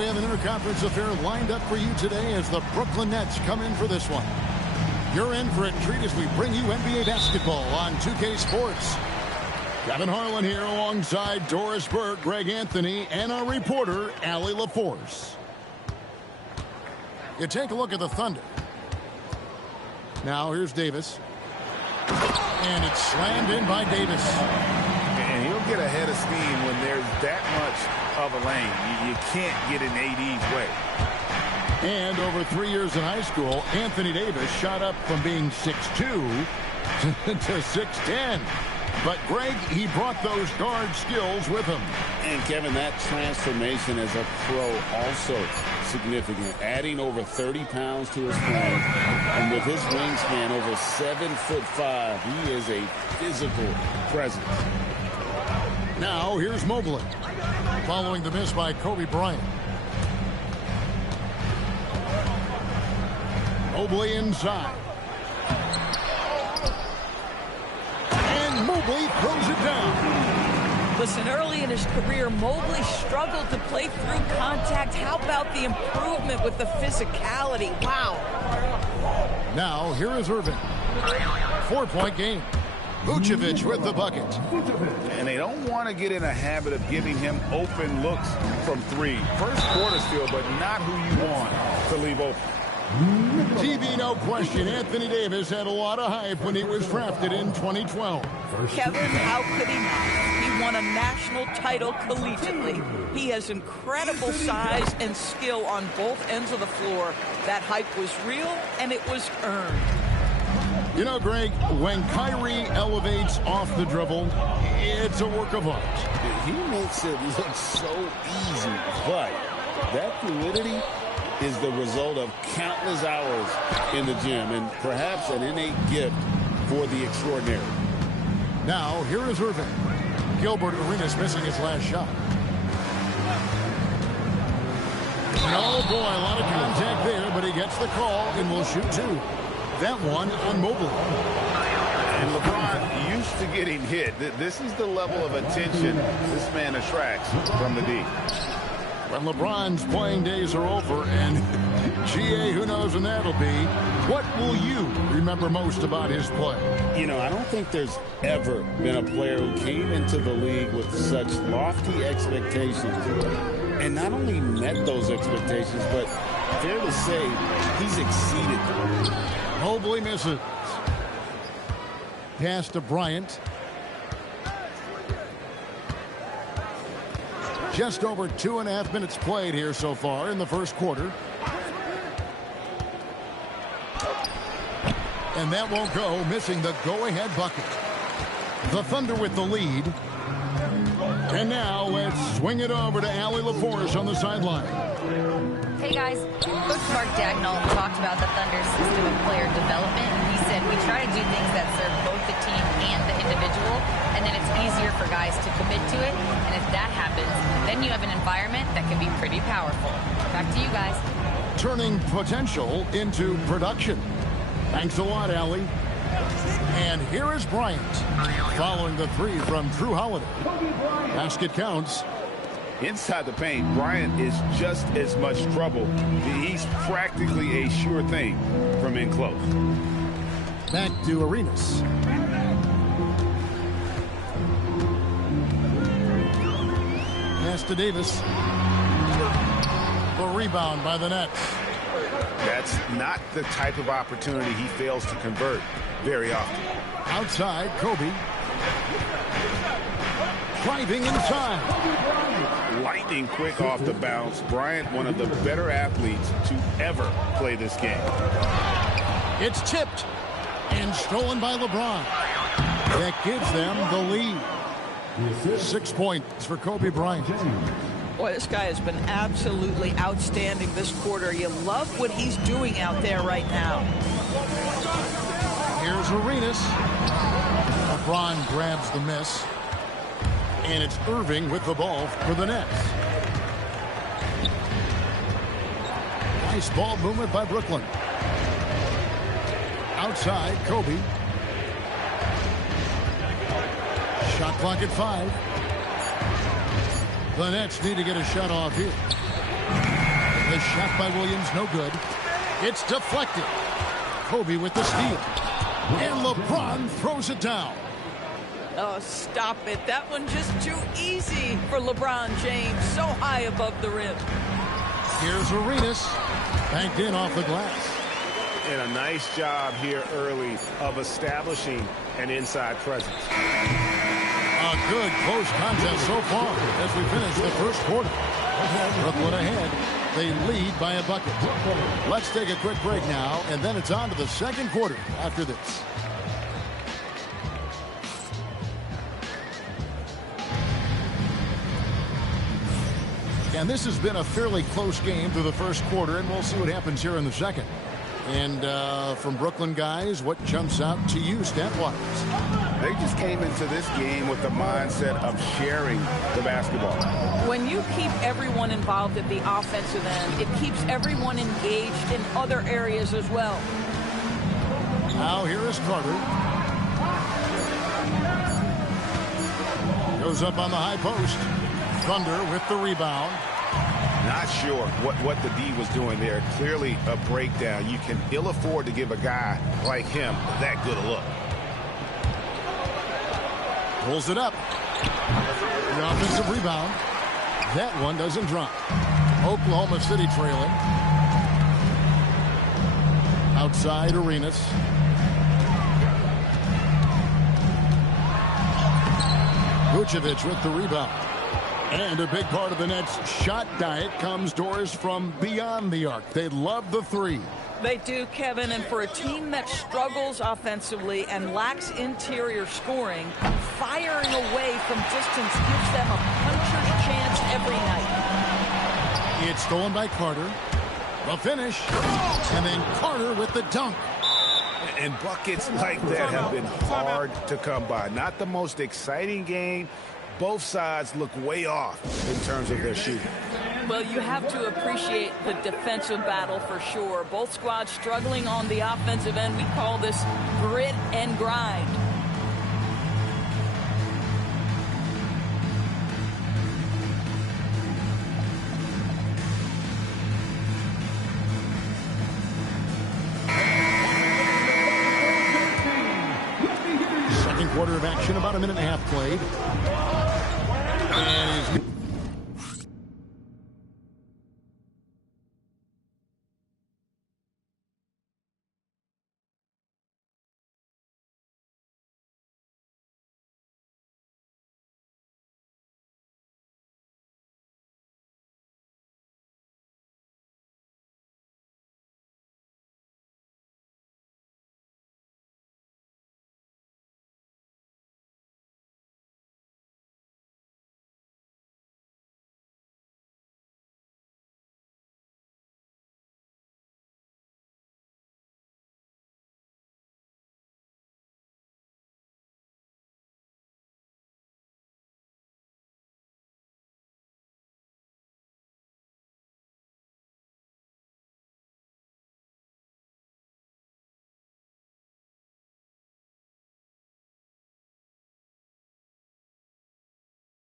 We have an interconference affair lined up for you today as the Brooklyn Nets come in for this one. You're in for a treat as we bring you NBA basketball on 2K Sports. Kevin Harlan here alongside Doris Burke, Greg Anthony, and our reporter, Allie LaForce. You take a look at the Thunder. Now here's Davis. And it's slammed in by Davis. And he'll get ahead of steam when there's that much of a lane. You can't get in AD's way. And over 3 years in high school, Anthony Davis shot up from being 6'2" to 6'10". But Greg, he brought those guard skills with him. And Kevin, that transformation as a pro also significant. Adding over 30 pounds to his frame. And with his wingspan over 7'5", he is a physical presence. Now here's Mobley. Following the miss by Kobe Bryant. Mobley inside. And Mobley throws it down. Listen, early in his career, Mobley struggled to play through contact. How about the improvement with the physicality? Wow. Now, here is Irving. 4-point game. Vucevic with the bucket. And they don't want to get in a habit of giving him open looks from three. First quarter still, but not who you want to leave open. TV, no question. Anthony Davis had a lot of hype when he was drafted in 2012. Kevin, how could he not? He won a national title collegiately. He has incredible size and skill on both ends of the floor. That hype was real, and it was earned. You know, Greg, when Kyrie elevates off the dribble, it's a work of art. He makes it look so easy, but that fluidity is the result of countless hours in the gym and perhaps an innate gift for the extraordinary. Now, here is Irving. Gilbert Arenas missing his last shot. Oh, boy, a lot of contact there, but he gets the call and will shoot two. That one on Mobley. And LeBron used to getting hit. This is the level of attention this man attracts from the D. When LeBron's playing days are over, and GA, who knows when that'll be, what will you remember most about his play? You know, I don't think there's ever been a player who came into the league with such lofty expectations and not only met those expectations, but fair to say, he's exceeded them. Mobley misses. Pass to Bryant. Just over 2.5 minutes played here so far in the first quarter. And that won't go, missing the go-ahead bucket. The Thunder with the lead. And now let's swing it over to Allie LaForce on the sideline. Hey guys, Coach Mark Dagnall talked about the Thunder's system of player development. He said, we try to do things that serve both the team and the individual, and then it's easier for guys to commit to it. And if that happens, then you have an environment that can be pretty powerful. Back to you guys. Turning potential into production. Thanks a lot, Allie. And here is Bryant, following the three from Drew Holiday. Basket counts. Inside the paint, Bryant is just as much trouble. He's practically a sure thing from in close. Back to Arenas. Pass to Davis. A rebound by the Nets. That's not the type of opportunity he fails to convert very often. Outside, Kobe. Driving inside. Lightning quick off the bounce. Bryant, one of the better athletes to ever play this game. It's tipped and stolen by LeBron. That gives them the lead. 6 points for Kobe Bryant. Boy, this guy has been absolutely outstanding this quarter. You love what he's doing out there right now. Here's Arenas. LeBron grabs the miss. And it's Irving with the ball for the Nets. Nice ball movement by Brooklyn. Outside, Kobe. Shot clock at 5. The Nets need to get a shot off here. The shot by Williams, no good. It's deflected. Kobe with the steal. And LeBron throws it down. Oh, stop it. That one just too easy for LeBron James. So high above the rim. Here's Arenas. Banked in off the glass. And a nice job here early of establishing an inside presence. A good close contest so far as we finish the first quarter. Brooklyn ahead. They lead by a bucket. Let's take a quick break now, and then it's on to the second quarter after this. And this has been a fairly close game through the first quarter, and we'll see what happens here in the second. And from Brooklyn guys, what jumps out to you stat-wise? They just came into this game with the mindset of sharing the basketball. When you keep everyone involved at the offensive end, it keeps everyone engaged in other areas as well. Now here is Carter. Goes up on the high post. Thunder with the rebound. Not sure what the D was doing there. Clearly a breakdown. You can ill afford to give a guy like him that good a look. Pulls it up. The offensive rebound. That one doesn't drop. Oklahoma City trailing. Outside Arenas. Vucevic with the rebound. And a big part of the Nets' shot diet comes, Doris, from beyond the arc. They love the three. They do, Kevin, and for a team that struggles offensively and lacks interior scoring, firing away from distance gives them a puncher's chance every night. It's stolen by Carter. The finish. And then Carter with the dunk. And buckets like that have been hard to come by. Not the most exciting game. Both sides look way off in terms of their shooting. Well, you have to appreciate the defensive battle for sure. Both squads struggling on the offensive end. We call this grit and grind. Second quarter of action, about a minute and a half played. And he's...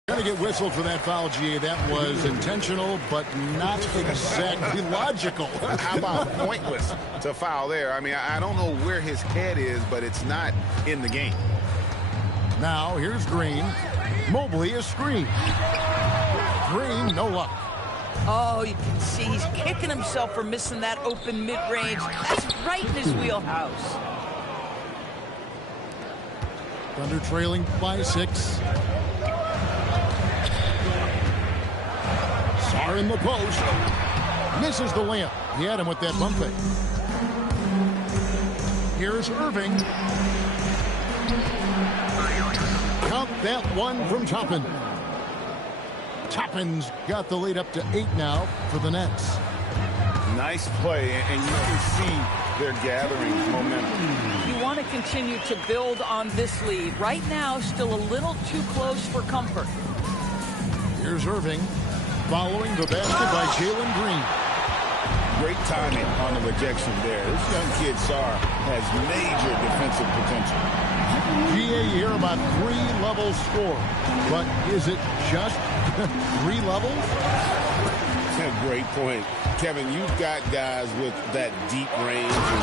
Going to get whistled for that foul, G. That was intentional, but not exactly logical. How about pointless to foul there? I mean, I don't know where his head is, but it's not in the game. Now, here's Green. Mobley is screen. Green, no luck. Oh, you can see he's kicking himself for missing that open mid-range. That's right in his wheelhouse. Thunder trailing by 6. Sarr in the post. Misses the layup. He had him with that bump fake. Here's Irving. Count that one from Toppin. Toppin's got the lead up to 8 now for the Nets. Nice play, and you can see they're gathering momentum. You want to continue to build on this lead. Right now, still a little too close for comfort. Here's Irving. Following the basket by Jalen Green. Great timing on the rejection there. This young kid, Sarr, has major defensive potential. GA here about 3 levels score. But is it just 3 levels? Great point. Kevin, you've got guys with that deep range. And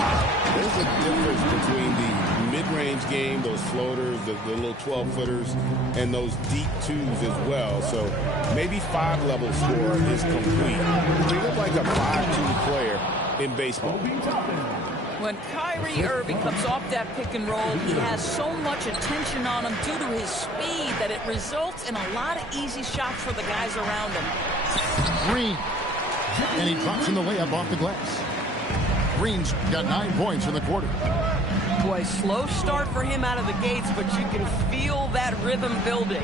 there's a difference between the mid-range game, those floaters, the little 12-footers, and those deep twos as well. So maybe 5-level score is complete. Think of like a 5-2 player in baseball. When Kyrie Irving comes off that pick and roll, he has so much attention on him due to his speed that it results in a lot of easy shots for the guys around him. Green. And he drops in the layup off the glass. Green's got 9 points in the quarter. Boy, slow start for him out of the gates, but you can feel that rhythm building.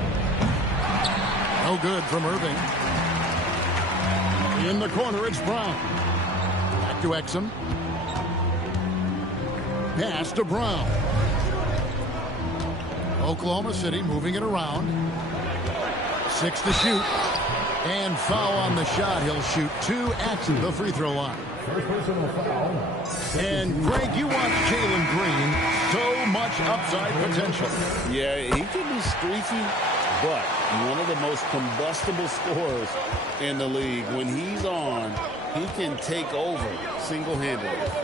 No good from Irving. In the corner, it's Brown. Back to Exum. Pass to Brown. Oklahoma City moving it around. 6 to shoot. And foul on the shot. He'll shoot 2 at the free throw line. And Greg, you want Jalen Green, so much upside potential. Yeah, he can be streaky, but one of the most combustible scorers in the league. When he's on, he can take over single-handedly.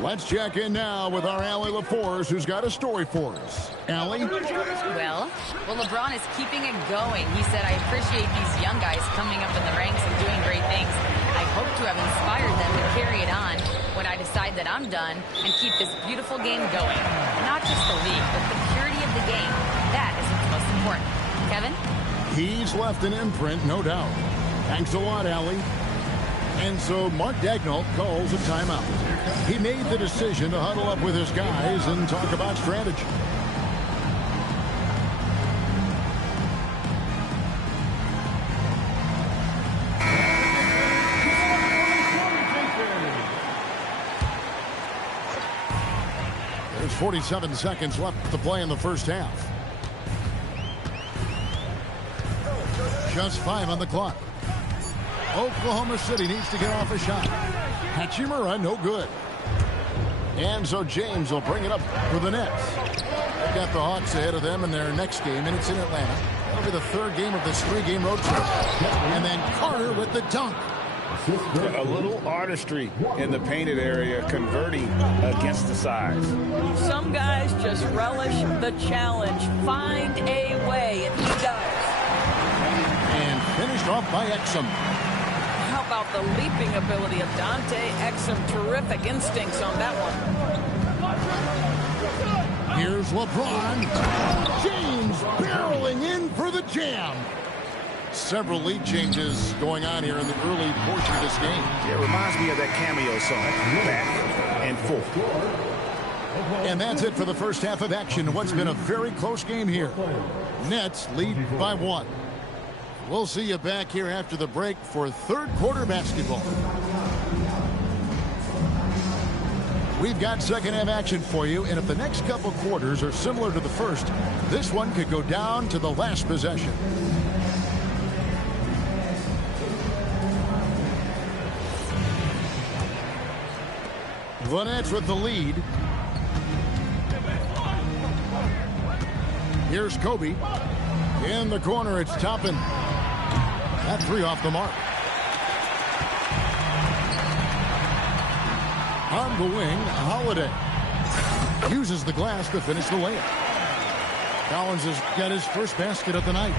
Let's check in now with our Allie LaForce, who's got a story for us. Allie? Well, LeBron is keeping it going. He said, I appreciate these young guys coming up in the ranks and doing great things. I hope to have inspired them to carry it on when I decide that I'm done and keep this beautiful game going. Not just the league, but the purity of the game. That is what's most important. Kevin? He's left an imprint, no doubt. Thanks a lot, Allie. And so Mark Daigneault calls a timeout. He made the decision to huddle up with his guys and talk about strategy. There's 47 seconds left to play in the first half. Just 5 on the clock. Oklahoma City needs to get off a shot. Hachimura, no good. And so James will bring it up for the Nets. They've got the Hawks ahead of them in their next game, and it's in Atlanta. That'll be the 3rd game of this 3-game road trip. And then Carter with the dunk. A little artistry in the painted area, converting against the size. Some guys just relish the challenge. Find a way, and he does. And finished off by Exum. How about the leaping ability of Dante Exum? Terrific instincts on that one. Here's LeBron. James barreling in for the jam. Several lead changes going on here in the early portion of this game. It reminds me of that cameo song, Back and Forth. And that's it for the first half of action. What's been a very close game here. Nets lead by 1. We'll see you back here after the break for 3rd quarter basketball. We've got second half action for you, and if the next couple quarters are similar to the first, this one could go down to the last possession. The Nets with the lead. Here's Kobe. In the corner, it's Toppin. That 3 off the mark. On the wing, Holiday. Uses the glass to finish the layup. Collins has got his first basket of the night.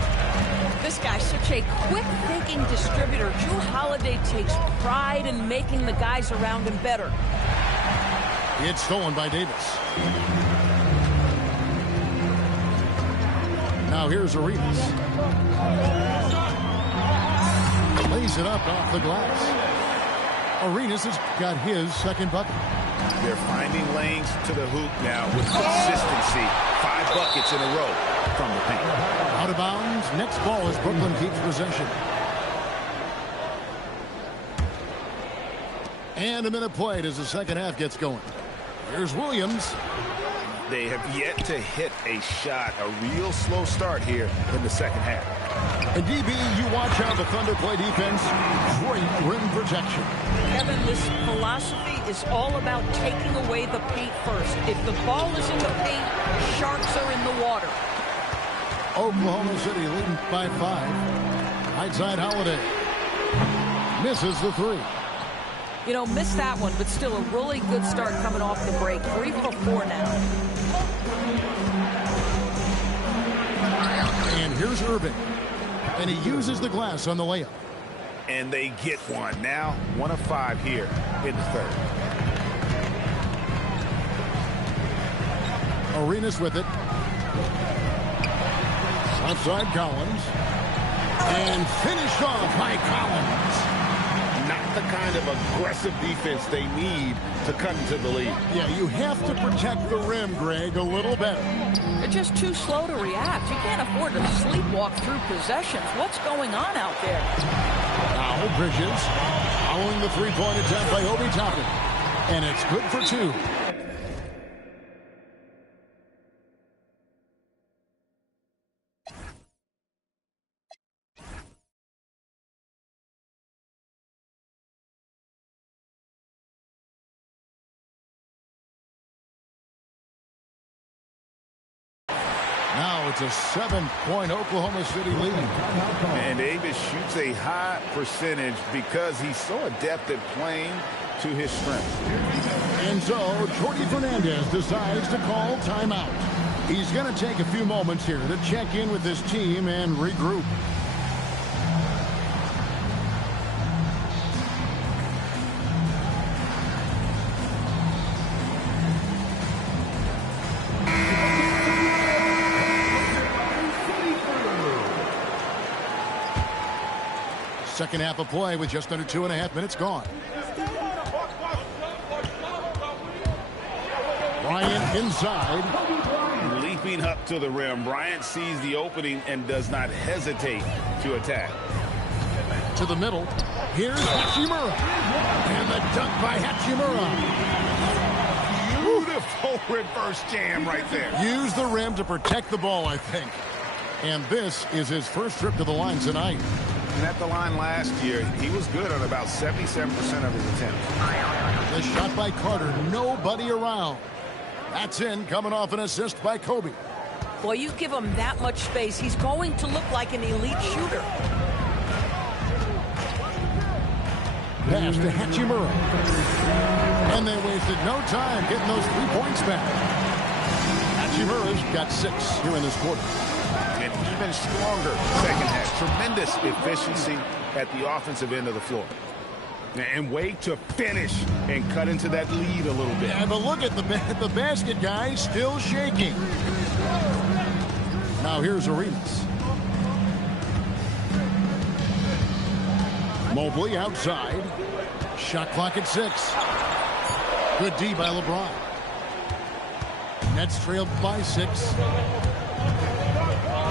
This guy's such a quick-thinking distributor. Jrue Holiday takes pride in making the guys around him better. It's stolen by Davis. Now here's Arenas. Lays it up off the glass. Arenas has got his second bucket. They're finding lanes to the hoop now with consistency. 5 buckets in a row from the paint. Out of bounds. Next ball as Brooklyn keeps possession. And a minute played as the second half gets going. Here's Williams. They have yet to hit a shot, a real slow start here in the second half. And DB, you watch how the Thunder play defense. Great rim protection. Kevin, this philosophy is all about taking away the paint first. If the ball is in the paint, sharks are in the water. Oklahoma City leading by 5. Right side Holiday. Misses the 3. You know, missed that one, but still a really good start coming off the break. 3 for 4 now. And here's Irving. And he uses the glass on the layup. And they get one. Now 1 of 5 here in the third. Arenas with it. Left side Collins. And finished off by Collins. Not the kind of aggressive defense they need to cut into the lead. Yeah, you have to protect the rim, Greg, a little better. They're just too slow to react. You can't afford to sleepwalk through possessions. What's going on out there? Now Bridges following the three-point attempt by Obi Toppin. And it's good for 2. Now it's a 7-point Oklahoma City lead. And Davis shoots a high percentage because he's so adept at playing to his strength. And so Jordi Fernandez decides to call timeout. He's going to take a few moments here to check in with his team and regroup. Second half of play with just under 2.5 minutes gone. Bryant inside. Leaping up to the rim. Bryant sees the opening and does not hesitate to attack. To the middle. Here's Hachimura. And the dunk by Hachimura. Beautiful reverse jam right there. Use the rim to protect the ball, I think. And this is his first trip to the line tonight. And at the line last year, he was good on about 77% of his attempts. The shot by Carter, nobody around. That's in, coming off an assist by Kobe. Boy, you give him that much space, he's going to look like an elite shooter. Pass to Hachimura. And they wasted no time getting those 3 points back. Hachimura's got 6 here in this quarter. And even stronger second half. Tremendous efficiency at the offensive end of the floor. And wait to finish and cut into that lead a little bit. Yeah, but look at the basket, guys, still shaking. Now here's Arenas. Mobley outside. Shot clock at 6. Good D by LeBron. Nets trailed by 6.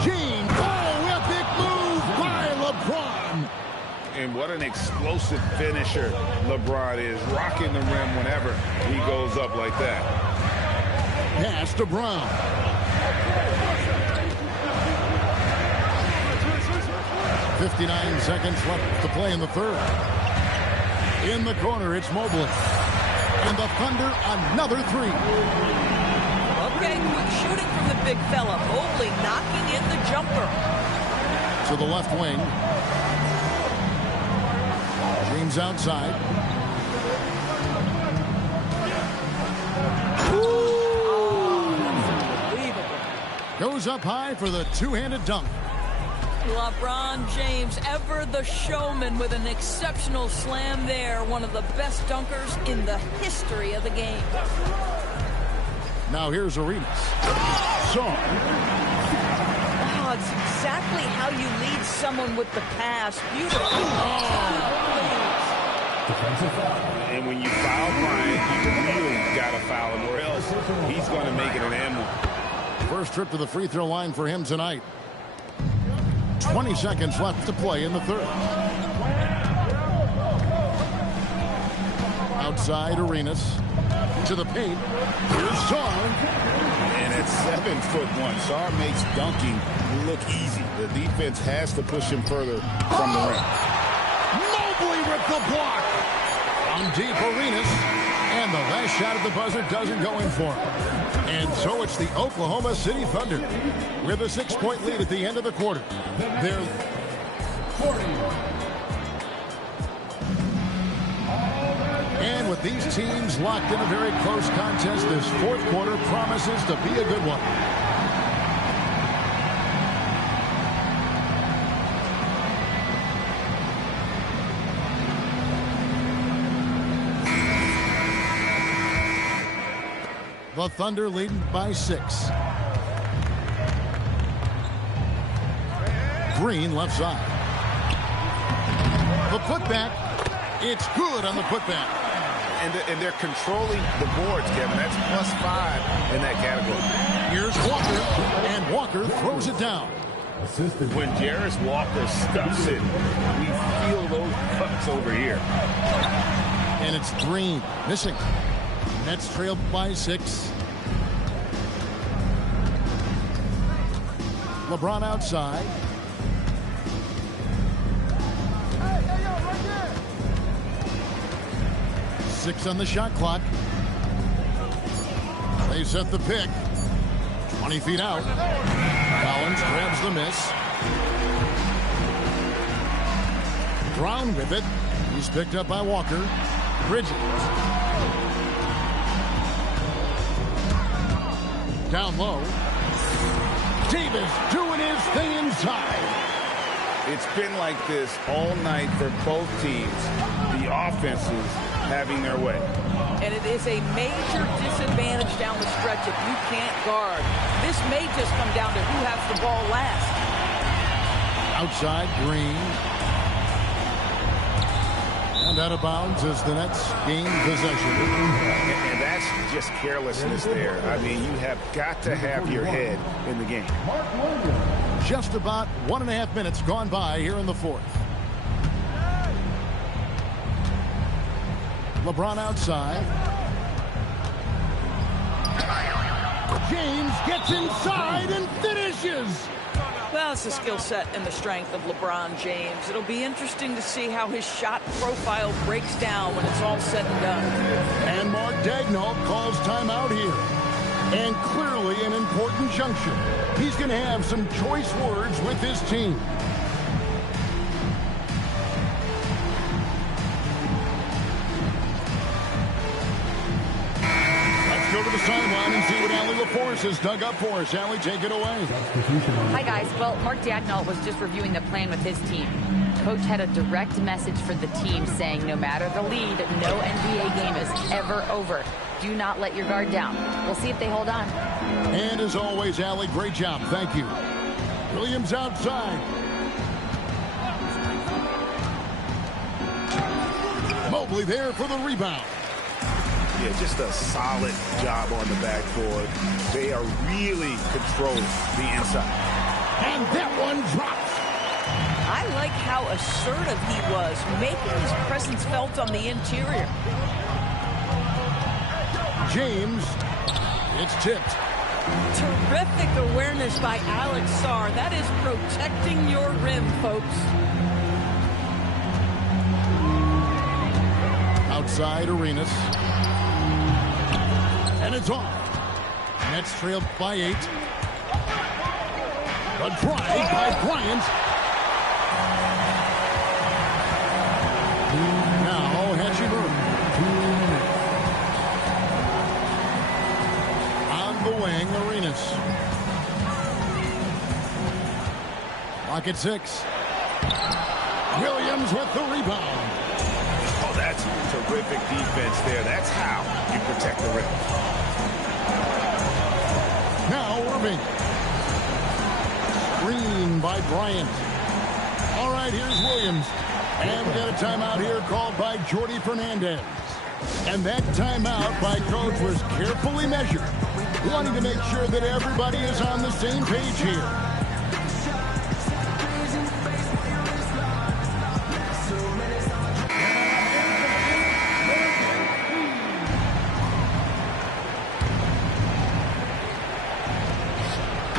Jean, epic move by LeBron. And what an explosive finisher LeBron is, rocking the rim whenever he goes up like that. Pass to Brown. .59 seconds left to play in the third. In the corner, it's Mobley. And the Thunder, another 3. Okay, quick shooting from the big fella. Mobley knocking in the jumper. To the left wing. James outside. Unbelievable. Goes up high for the two-handed dunk. LeBron James, ever the showman, with an exceptional slam there. One of the best dunkers in the history of the game. Now here's Arenas. Song. Oh, it's exactly how you lead someone with the pass. Beautiful. And when you foul Bryant, you really got to foul him, or else he's going to make it an and one. First trip to the free throw line for him tonight. 20 seconds left to play in the third. Outside Arenas. To the paint. Here's Sarr. And at 7'1", Sarr makes dunking look easy. The defense has to push him further from the rim. Mobley with the block. On deep Arenas. And the last shot at the buzzer doesn't go in for him. And so it's the Oklahoma City Thunder with a 6-point lead at the end of the quarter. They're 40. With these teams locked in a very close contest, this fourth quarter promises to be a good one. The Thunder leading by 6. Green left side. The putback. It's good on the putback. And they're controlling the boards, Kevin. That's +5 in that category. Here's Walker, and Walker throws it down. When Jarace Walker stuffs it, we feel those cuts over here. And it's Green missing. Nets trailed by 6. LeBron outside. Six on the shot clock. They set the pick. 20 feet out. Collins grabs the miss. Brown with it. He's picked up by Walker. Bridges. Down low. Davis doing his thing inside. It's been like this all night for both teams. The offenses having their way. And it is a major disadvantage down the stretch if you can't guard. This may just come down to who has the ball last. Outside, Green. And out of bounds as the Nets gain possession. And that's just carelessness there. I mean, you have got to have your head in the game. Just about 1.5 minutes gone by here in the fourth. LeBron outside. James gets inside and finishes. Well, it's the skill set and the strength of LeBron James. It'll be interesting to see how his shot profile breaks down when it's all said and done. And Mark Daigneault calls timeout here. And clearly an important junction. He's going to have some choice words with his team. Let's go to the sideline and see what Allie LaForce has dug up for us. Allie, take it away. Hi, guys. Well, Mark Daigneault was just reviewing the plan with his team. Coach had a direct message for the team saying no matter the lead, no NBA game is ever over. Do not let your guard down. We'll see if they hold on. And as always, Allie, great job. Thank you. Williams outside. Mobley there for the rebound. Yeah, just a solid job on the backboard. They are really controlling the inside. And that one drops. I like how assertive he was, making his presence felt on the interior. James, it's tipped. Terrific awareness by Alex Sarr. That is protecting your rim, folks. Outside Arenas. And it's off. Nets trailed by 8. A drive by Bryant. Now Hachimura. On the wing, Arenas. Clock at 6. Williams with the rebound. Oh, that's terrific defense there. That's how you protect the rim. Now Irving. Screen by Bryant. All right, here's Williams. And we got a timeout here called by Jordi Fernandez. And that timeout by Coach was carefully measured, wanting to make sure that everybody is on the same page here.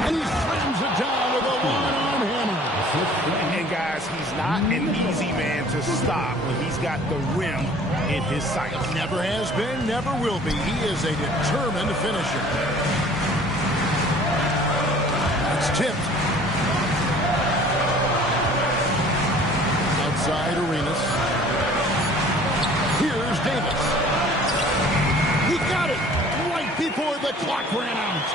And he slams it down with a one-arm hammer. And guys, he's not an easy man to stop when he's got the rim in his sights. Never has been, never will be. He is a determined finisher. It's tipped. Outside Arenas. Here's Davis. the clock ran out.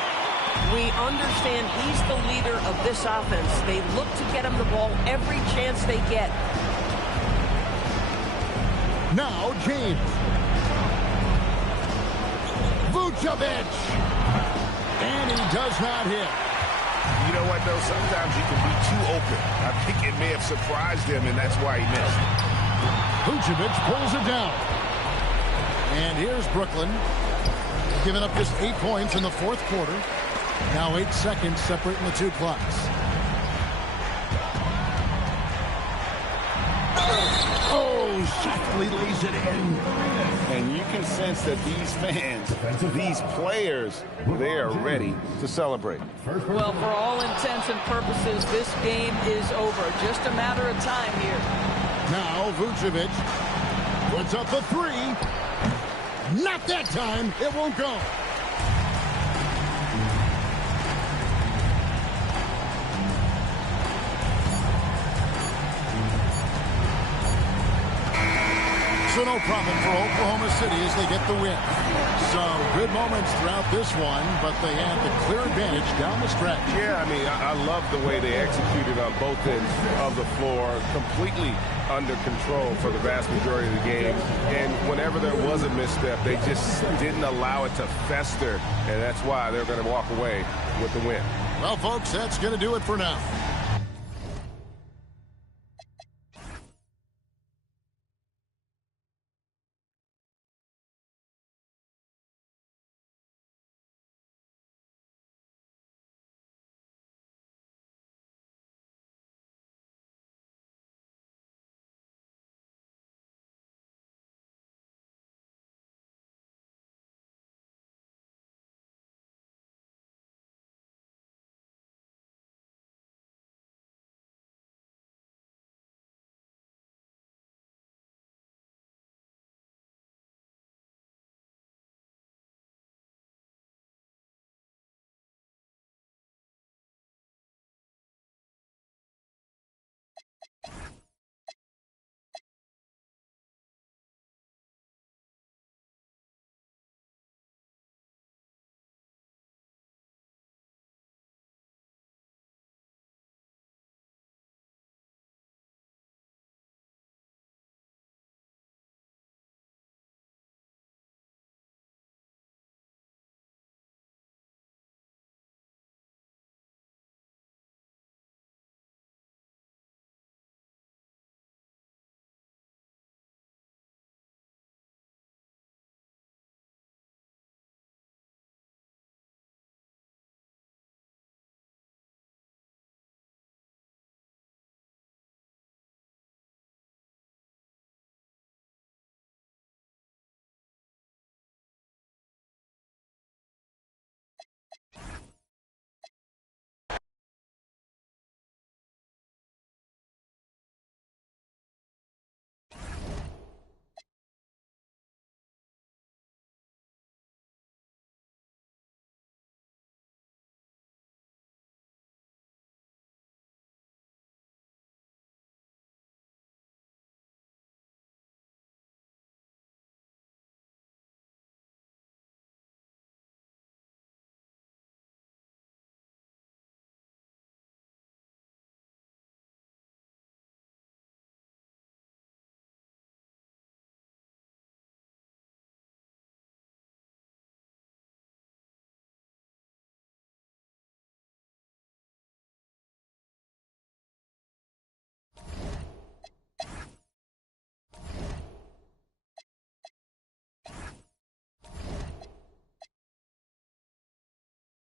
We understand he's the leader of this offense. They look to get him the ball every chance they get. Now James. Vucevic. And he does not hit. You know what, though? Sometimes you can be too open. I think it may have surprised him, and that's why he missed. Vucevic pulls it down. And here's Brooklyn. Giving up just 8 points in the fourth quarter. Now 8 seconds separating the two clocks. Oh, softly lays it in. And you can sense that these fans, these players, they are ready to celebrate. Well, for all intents and purposes, this game is over. Just a matter of time here. Now Vucevic puts up a three. Not that time. It won't go. So no problem for Oklahoma City as they get the win. Some good moments throughout this one, but they had the clear advantage down the stretch. Yeah, I mean, I love the way they executed on both ends of the floor, completely under control for the vast majority of the game. And whenever there was a misstep, they just didn't allow it to fester, and that's why they're going to walk away with the win. Well, folks, that's going to do it for now.